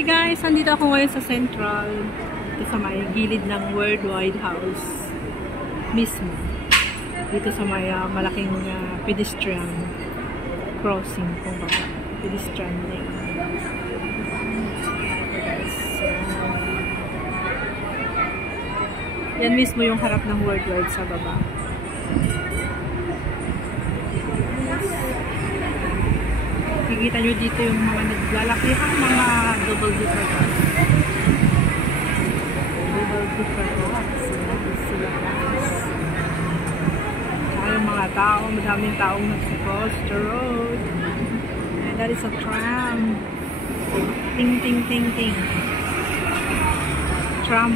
Hi guys! Nandito ako ngayon sa Central. Dito sa may gilid ng Worldwide House. Mismo. Dito sa may malaking pedestrian crossing. Kung baka. Pedestrian lane. Yan mismo yung harap ng Worldwide sa baba. Kikita nyo dito yung mga naglalakihang mga double differ bus. Double differ bus. Sila guys. Saka yung mga tao, madaming taong nag-cross the road. And that is a tram. Ting ting ting ting. Tram.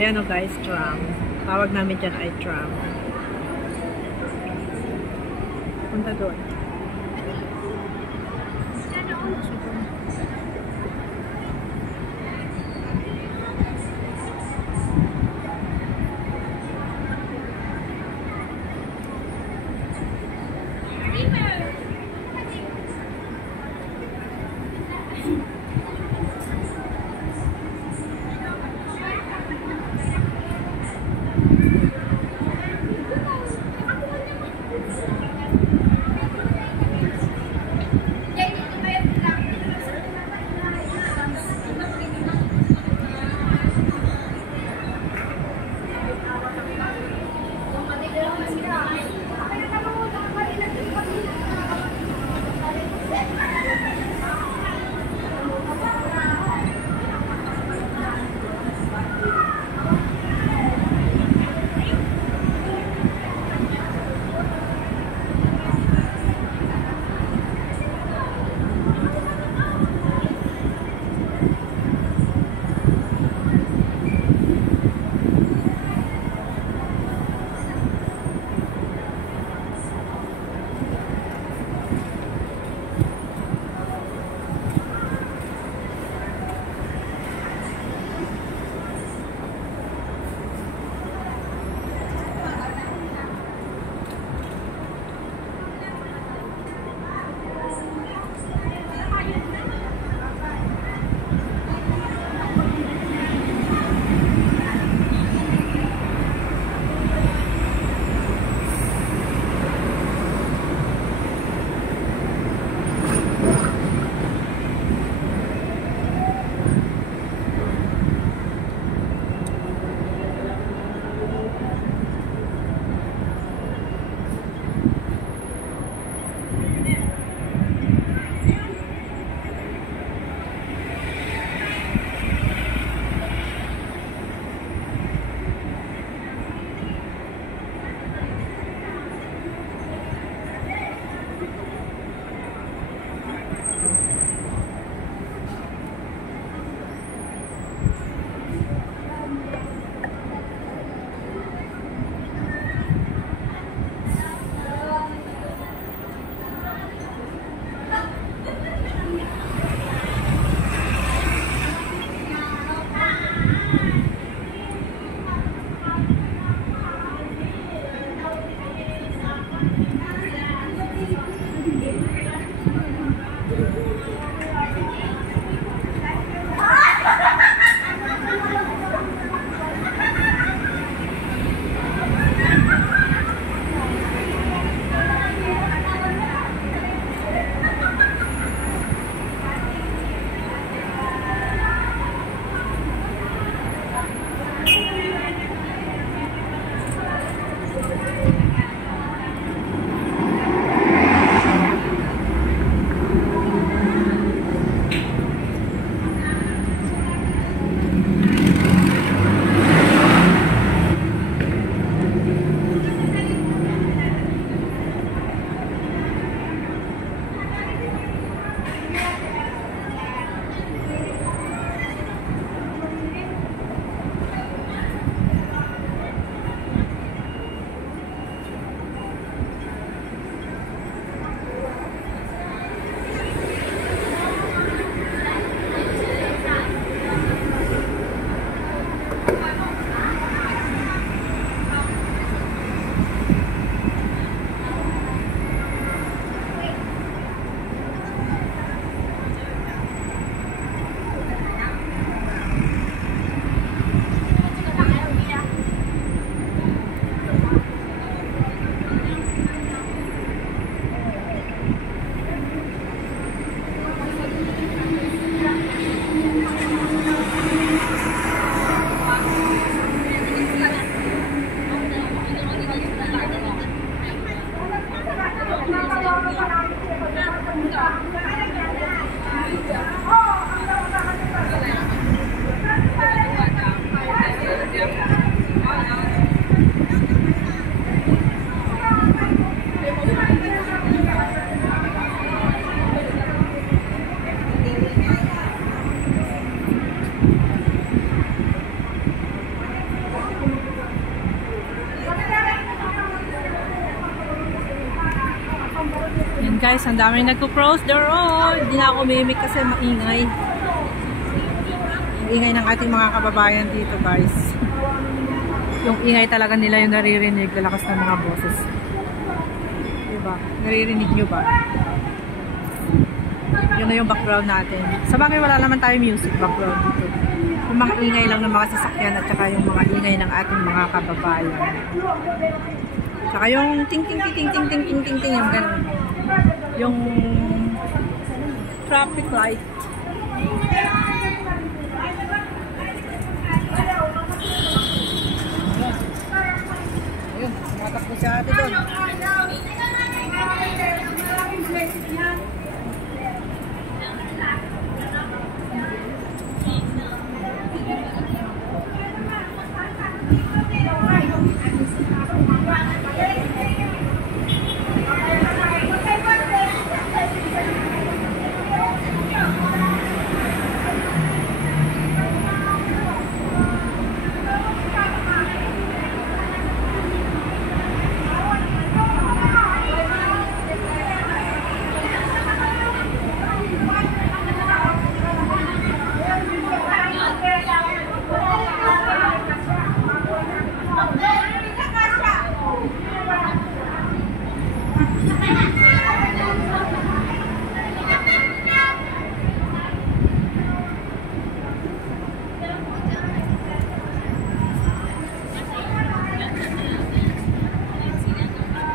Ayan o guys, tram. Tawag namin dyan ay tram. Punta doon. Guys, ang daming nagko-cross the road. Hindi na ako mimik kasi maingay. Ang ingay ng ating mga kababayan dito, guys. Yung ingay talaga nila yung naririnig, lalakas ng mga boses. Diba? Naririnig nyo ba? Yun na yung background natin. Sa bagay, wala naman tayo music background dito. Yung mga ingay lang ng mga sasakyan at saka yung mga ingay ng ating mga kababayan. Saka yung ting ting ting ting ting ting ting ting ting yung ganun. Yung traffic light. Ayun, tumatakbo si ate doon.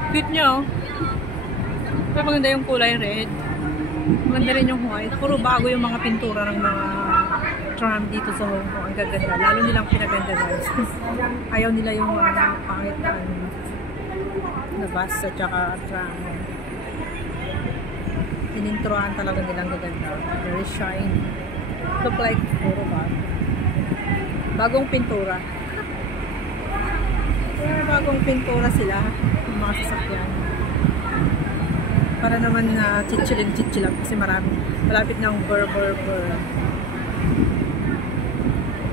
Cute nyo. Pero maganda yung kulay red. Maganda rin yung white. Puro bago yung mga pintura ng mga tram dito sa Hong Kong. Ang gaganda. Lalo nilang pinaganda, guys. Ayaw nila yung mga pangit na bus at saka tram. Tininturuan talaga nilang gaganda. Very shiny. Look like puro bago. Bagong pintura. Bagong pintura sila. Mga sasakyan para naman na chichilang kasi malapit na ang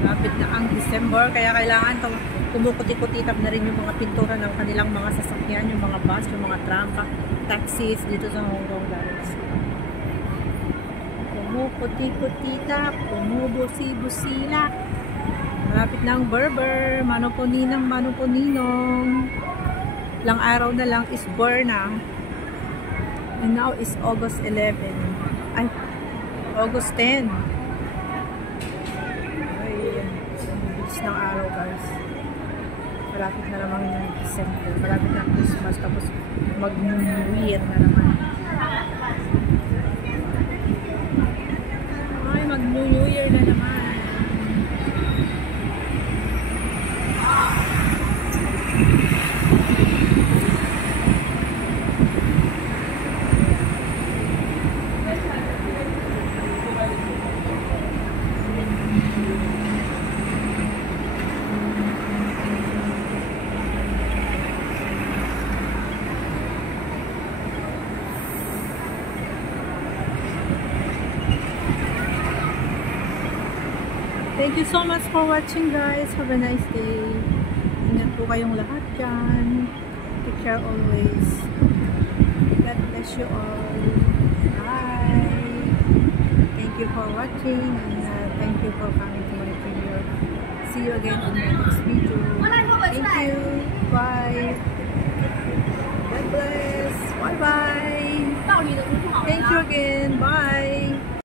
malapit na ang December, kaya kailangan kumukuti-kutitap na rin yung mga pintura ng kanilang mga sasakyan, yung mga bus, yung mga tram, taxis dito sa Hong Kong, guys. Kumukuti-kutitap, kumubusi-busila. Malapit na ang Berber, mano-po-ninong. Ilang araw na lang is Berna. And now is August 11. Ay, August 10. Ay, bilis ng araw, guys. Malapit na naman yung December. Malapit na Christmas. Tapos mag-New Year na naman. Ay, mag-New Year na naman. Thank you so much for watching, guys. Have a nice day. Ingat po kayong lahat dyan. Take care always. God bless you all. Bye. Thank you for watching and thank you for coming to my video. See you again in my next video. Thank you. Bye. God bless. Bye bye. Thank you again. Bye.